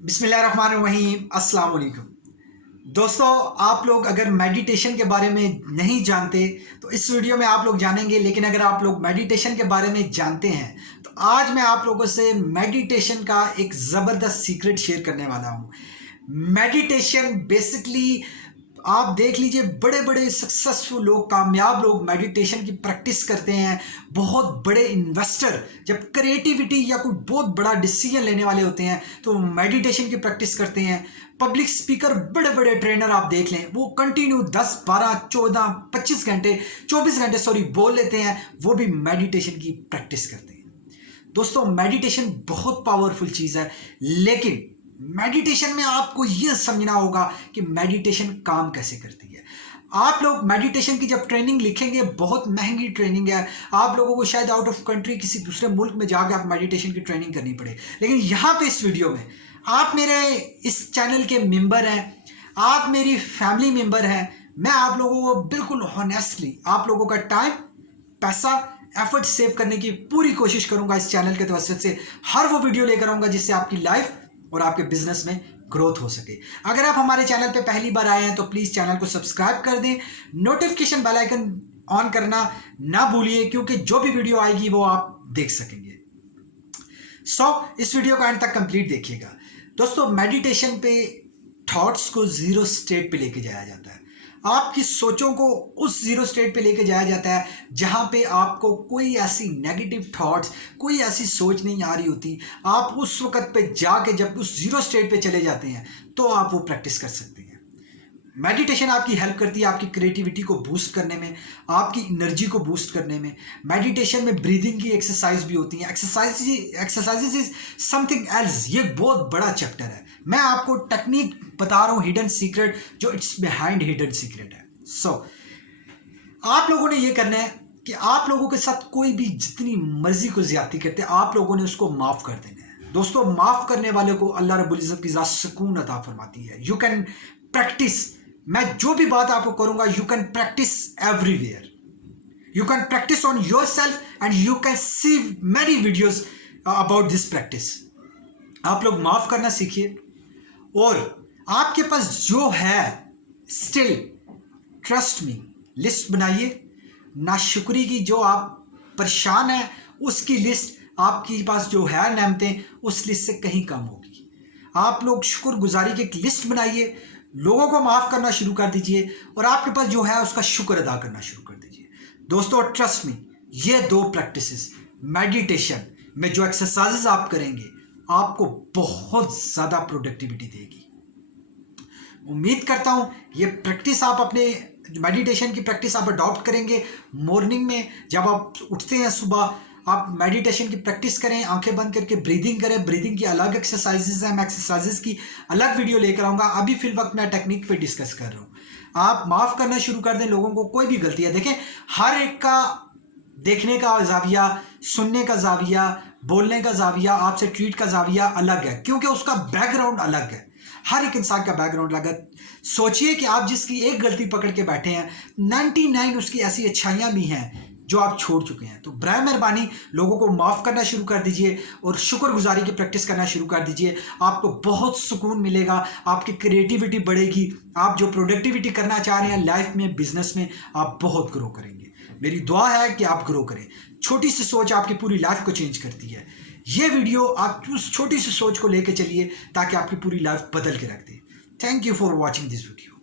बिस्मिल्लाहिर्रहमानिर्रहीम, अस्सलाम वालेकुम। दोस्तों, आप लोग अगर मेडिटेशन के बारे में नहीं जानते तो इस वीडियो में आप लोग जानेंगे, लेकिन अगर आप लोग मेडिटेशन के बारे में जानते हैं तो आज मैं आप लोगों से मेडिटेशन का एक ज़बरदस्त सीक्रेट शेयर करने वाला हूँ। मेडिटेशन बेसिकली आप देख लीजिए, बड़े बड़े सक्सेसफुल लोग, कामयाब लोग मेडिटेशन की प्रैक्टिस करते हैं। बहुत बड़े इन्वेस्टर जब क्रिएटिविटी या कोई बहुत बड़ा डिसीजन लेने वाले होते हैं तो मेडिटेशन की प्रैक्टिस करते हैं। पब्लिक स्पीकर, बड़े बड़े ट्रेनर आप देख लें, वो कंटिन्यू 10 12 14 25 घंटे 24 घंटे बोल लेते हैं, वो भी मेडिटेशन की प्रैक्टिस करते हैं। दोस्तों, मेडिटेशन बहुत पावरफुल चीज़ है, लेकिन मेडिटेशन में आपको यह समझना होगा कि मेडिटेशन काम कैसे करती है। आप लोग मेडिटेशन की जब ट्रेनिंग लिखेंगे, बहुत महंगी ट्रेनिंग है, आप लोगों को शायद आउट ऑफ कंट्री किसी दूसरे मुल्क में जाकर आप मेडिटेशन की ट्रेनिंग करनी पड़े। लेकिन यहाँ पे इस वीडियो में आप मेरे इस चैनल के मेंबर हैं, आप मेरी फैमिली मेंबर हैं। मैं आप लोगों को बिल्कुल हॉनेस्टली आप लोगों का टाइम, पैसा, एफर्ट सेव करने की पूरी कोशिश करूंगा। इस चैनल के तवज्जुह से हर वो वीडियो लेकर आऊंगा जिससे आपकी लाइफ और आपके बिजनेस में ग्रोथ हो सके। अगर आप हमारे चैनल पे पहली बार आए हैं तो प्लीज़ चैनल को सब्सक्राइब कर दें, नोटिफिकेशन बेल आइकन ऑन करना ना भूलिए, क्योंकि जो भी वीडियो आएगी वो आप देख सकेंगे। इस वीडियो को एंड तक कंप्लीट देखिएगा। दोस्तों, मेडिटेशन पे थॉट्स को जीरो स्टेट पे लेके जाया जाता है। आपकी सोचों को उस जीरो स्टेट पे लेके जाया जाता है जहां पे आपको कोई ऐसी नेगेटिव थॉट्स, कोई ऐसी सोच नहीं आ रही होती। आप उस वक्त पे जाके जब उस जीरो स्टेट पे चले जाते हैं तो आप वो प्रैक्टिस कर सकते हैं। मेडिटेशन आपकी हेल्प करती है आपकी क्रिएटिविटी को बूस्ट करने में, आपकी एनर्जी को बूस्ट करने में। मेडिटेशन में ब्रीदिंग की एक्सरसाइज भी होती हैं। एक्सरसाइजेज इज समथिंग एल्स, ये बहुत बड़ा चैप्टर है। मैं आपको टेक्निक बता रहा हूँ, हिडन सीक्रेट, जो इट्स बिहाइंड हिडन सीक्रेट है। आप लोगों ने ये करना है कि आप लोगों के साथ कोई भी जितनी मर्जी को ज्यादती करते हैं, आप लोगों ने उसको माफ कर देना है। दोस्तों, माफ करने वाले को अल्लाह रब्बुल इज्जत की ज़ात सुकून अता फरमाती है। यू कैन प्रैक्टिस, मैं जो भी बात आपको करूंगा, you can practice everywhere. You can practice on your self and you can see many videos about this practice. आप लोग माफ करना सीखिए, और आपके पास जो है, स्टिल ट्रस्ट मी, लिस्ट बनाइए। नाशुक्री की, जो आप परेशान है उसकी लिस्ट आपके पास जो है नेमतें, उस लिस्ट से कहीं कम होगी। आप लोग शुक्रगुजारी की एक लिस्ट बनाइए, लोगों को माफ करना शुरू कर दीजिए, और आपके पास जो है उसका शुक्र अदा करना शुरू कर दीजिए। दोस्तों, ट्रस्ट मी, ये दो प्रैक्टिसेस मेडिटेशन में जो एक्सरसाइजेस आप करेंगे, आपको बहुत ज़्यादा प्रोडक्टिविटी देगी। उम्मीद करता हूँ ये प्रैक्टिस आप अपने मेडिटेशन की प्रैक्टिस आप अडॉप्ट करेंगे। मॉर्निंग में जब आप उठते हैं सुबह, आप मेडिटेशन की प्रैक्टिस करें, आंखें बंद करके ब्रीदिंग करें। ब्रीदिंग की अलग एक्सरसाइजेज हैं, मैं एक्सरसाइजेज की अलग वीडियो लेकर आऊँगा। अभी फिल वक्त मैं टेक्निक पे डिस्कस कर रहा हूँ। आप माफ़ करना शुरू कर दें लोगों को, कोई भी गलती है। देखें, हर एक का देखने का जाविया, सुनने का जाविया, बोलने का जाविया, आपसे ट्रीट का जाविया अलग है, क्योंकि उसका बैकग्राउंड अलग है। हर एक इंसान का बैकग्राउंड अलग है। सोचिए कि आप जिसकी एक गलती पकड़ के बैठे हैं, 99 उसकी ऐसी अच्छाइयाँ भी हैं जो आप छोड़ चुके हैं। तो बराए मेहरबानी लोगों को माफ़ करना शुरू कर दीजिए और शुक्रगुजारी की प्रैक्टिस करना शुरू कर दीजिए। आपको बहुत सुकून मिलेगा, आपकी क्रिएटिविटी बढ़ेगी। आप जो प्रोडक्टिविटी करना चाह रहे हैं लाइफ में, बिजनेस में, आप बहुत ग्रो करेंगे। मेरी दुआ है कि आप ग्रो करें। छोटी सी सोच आपकी पूरी लाइफ को चेंज करती है। ये वीडियो आप उस छोटी सी सोच को लेकर चलिए ताकि आपकी पूरी लाइफ बदल के रख दे। Thank you for watching this video.